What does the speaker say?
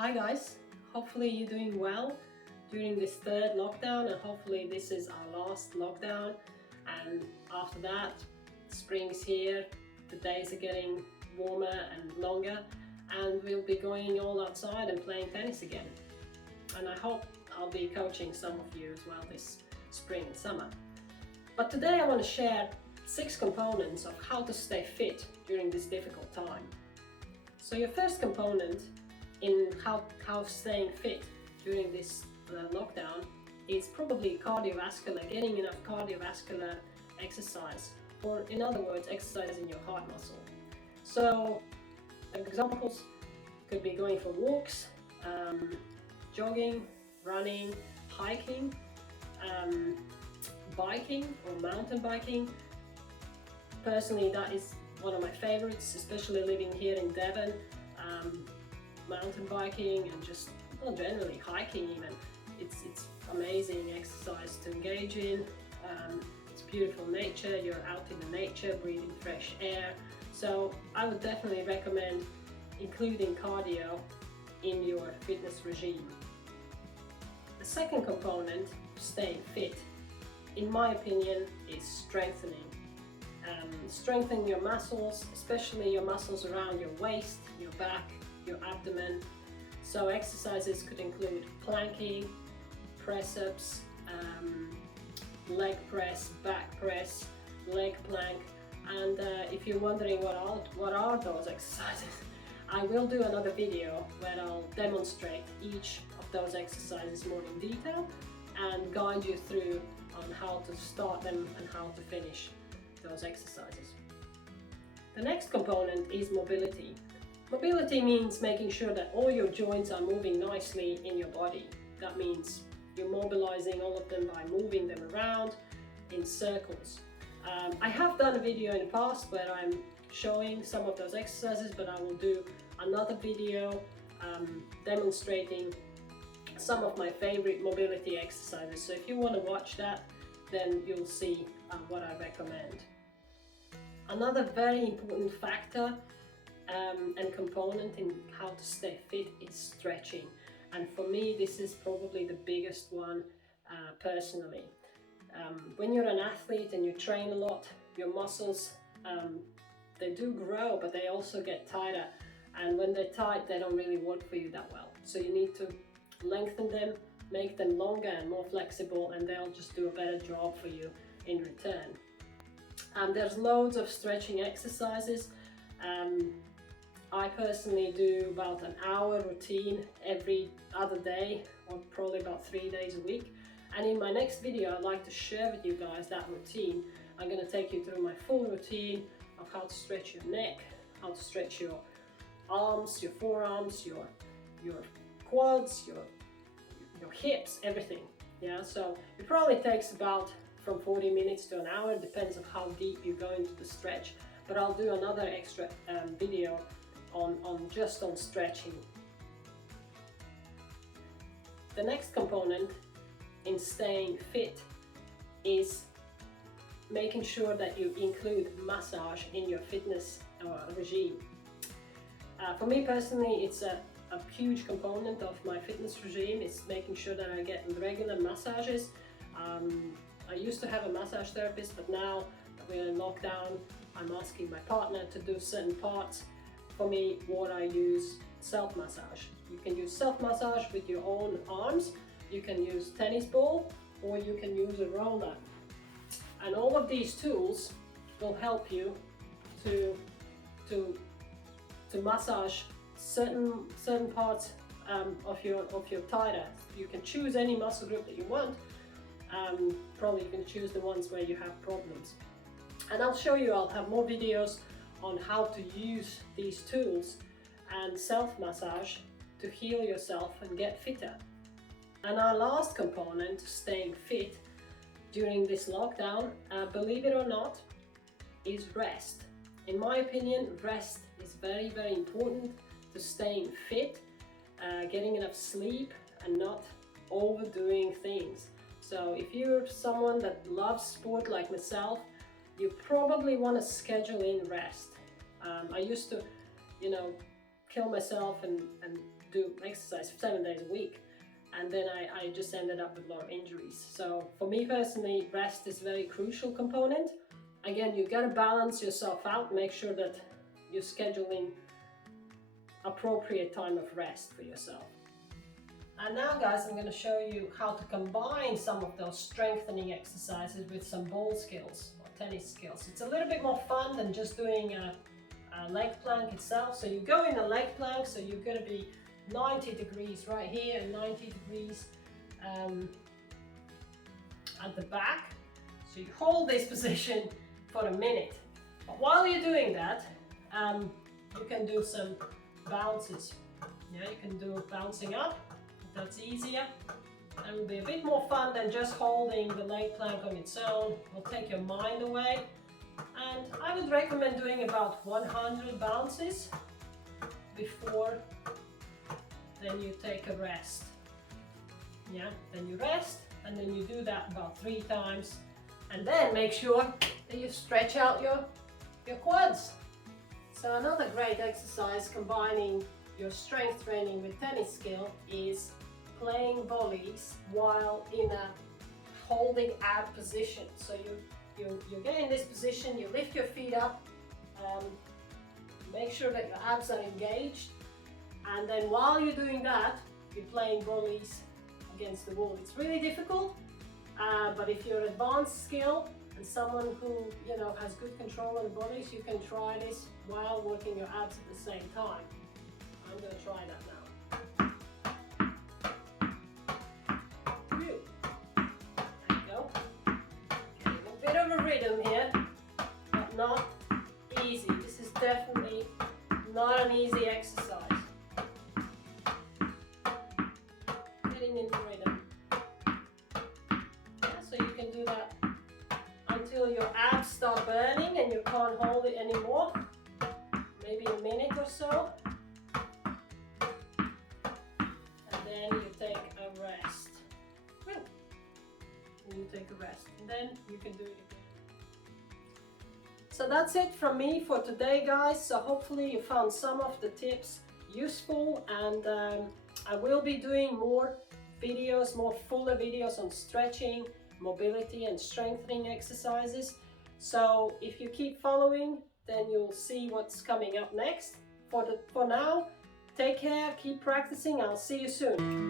Hi guys, hopefully you're doing well during this third lockdown, and hopefully this is our last lockdown, and after that spring's here, the days are getting warmer and longer, and we'll be going all outside and playing tennis again. And I hope I'll be coaching some of you as well this spring and summer. But today I want to share 6 components of how to stay fit during this difficult time. So your first component in how staying fit during this lockdown is probably cardiovascular, getting enough cardiovascular exercise, or in other words, exercising your heart muscle. So examples could be going for walks, jogging, running, hiking, biking or mountain biking. Personally, that is one of my favorites, especially living here in Devon. Mountain biking and just, well, generally hiking even. It's amazing exercise to engage in. It's beautiful nature, you're out in the nature, breathing fresh air. So I would definitely recommend including cardio in your fitness regime. The second component of staying fit, in my opinion, is strengthening. Strengthen your muscles, especially your muscles around your waist, your back, your abdomen. So exercises could include planking, press-ups, leg press, back press, leg plank, and if you're wondering what are those exercises, I will do another video where I'll demonstrate each of those exercises more in detail and guide you through on how to start them and how to finish those exercises. The next component is mobility. Mobility means making sure that all your joints are moving nicely in your body. That means you're mobilizing all of them by moving them around in circles. I have done a video in the past where I'm showing some of those exercises, but I will do another video demonstrating some of my favorite mobility exercises. So if you want to watch that, then you'll see what I recommend. Another very important factor and component in how to stay fit is stretching, and for me this is probably the biggest one personally. When you're an athlete and you train a lot, your muscles they do grow, but they also get tighter, and when they're tight they don't really work for you that well. So you need to lengthen them, make them longer and more flexible, and they'll just do a better job for you in return. There's loads of stretching exercises. I personally do about an hour routine every other day, or probably about 3 days a week. And in my next video, I'd like to share with you guys that routine. I'm going to take you through my full routine of how to stretch your neck, how to stretch your arms, your forearms, your quads, your hips, everything. Yeah, so it probably takes about from 40 minutes to an hour, depends on how deep you go into the stretch. But I'll do another extra video on just on stretching. The next component in staying fit is making sure that you include massage in your fitness regime. For me personally, it's a huge component of my fitness regime. It's making sure that I get regular massages. I used to have a massage therapist, but now that we're in lockdown, I'm asking my partner to do certain parts for me, what I use self-massage. You can use self-massage with your own arms, you can use tennis ball, or you can use a roller. And all of these tools will help you to massage certain parts of your tida. You can choose any muscle group that you want. Probably you can choose the ones where you have problems. And I'll show you, I'll have more videos on how to use these tools and self-massage to heal yourself and get fitter. And our last component to staying fit during this lockdown, believe it or not, is rest. In my opinion, rest is very, very important to staying fit, getting enough sleep and not overdoing things. So if you're someone that loves sport like myself, you probably want to schedule in rest. I used to, kill myself and to do exercise 7 days a week. And then I just ended up with a lot of injuries. So for me personally, rest is a very crucial component. Again, you gotta balance yourself out, make sure that you're scheduling appropriate time of rest for yourself. And now guys, I'm going to show you how to combine some of those strengthening exercises with some ball skills or tennis skills. It's a little bit more fun than just doing a leg plank itself. So you go in a leg plank, so you're going to be 90 degrees right here and 90 degrees at the back. So you hold this position for a minute. But while you're doing that, you can do some bounces. Yeah, you can do bouncing up. That's easier and will be a bit more fun than just holding the leg plank on its own. It'll take your mind away. And I would recommend doing about 100 bounces before then you take a rest. Yeah, then you rest and then you do that about 3 times. And then make sure that you stretch out your quads. So another great exercise combining your strength training with tennis skill is playing volleys while in a holding ab position. So you get in this position, you lift your feet up, make sure that your abs are engaged, and then while you're doing that, you're playing volleys against the wall. It's really difficult, but if you're advanced skill and someone who has good control of the volleys, you can try this while working your abs at the same time. I'm going to try that now. There you go. Getting a bit of a rhythm here, but not easy. This is definitely not an easy exercise. Getting into rhythm. Yeah, so you can do that until your abs start burning and you can't hold it anymore. Maybe a minute or so. Then you take a rest. And you take a rest, and then you can do it again. So that's it from me for today, guys. So hopefully you found some of the tips useful, and I will be doing more videos, more fuller videos on stretching, mobility and strengthening exercises. So if you keep following, then you'll see what's coming up next. For now, take care, keep practicing, I'll see you soon.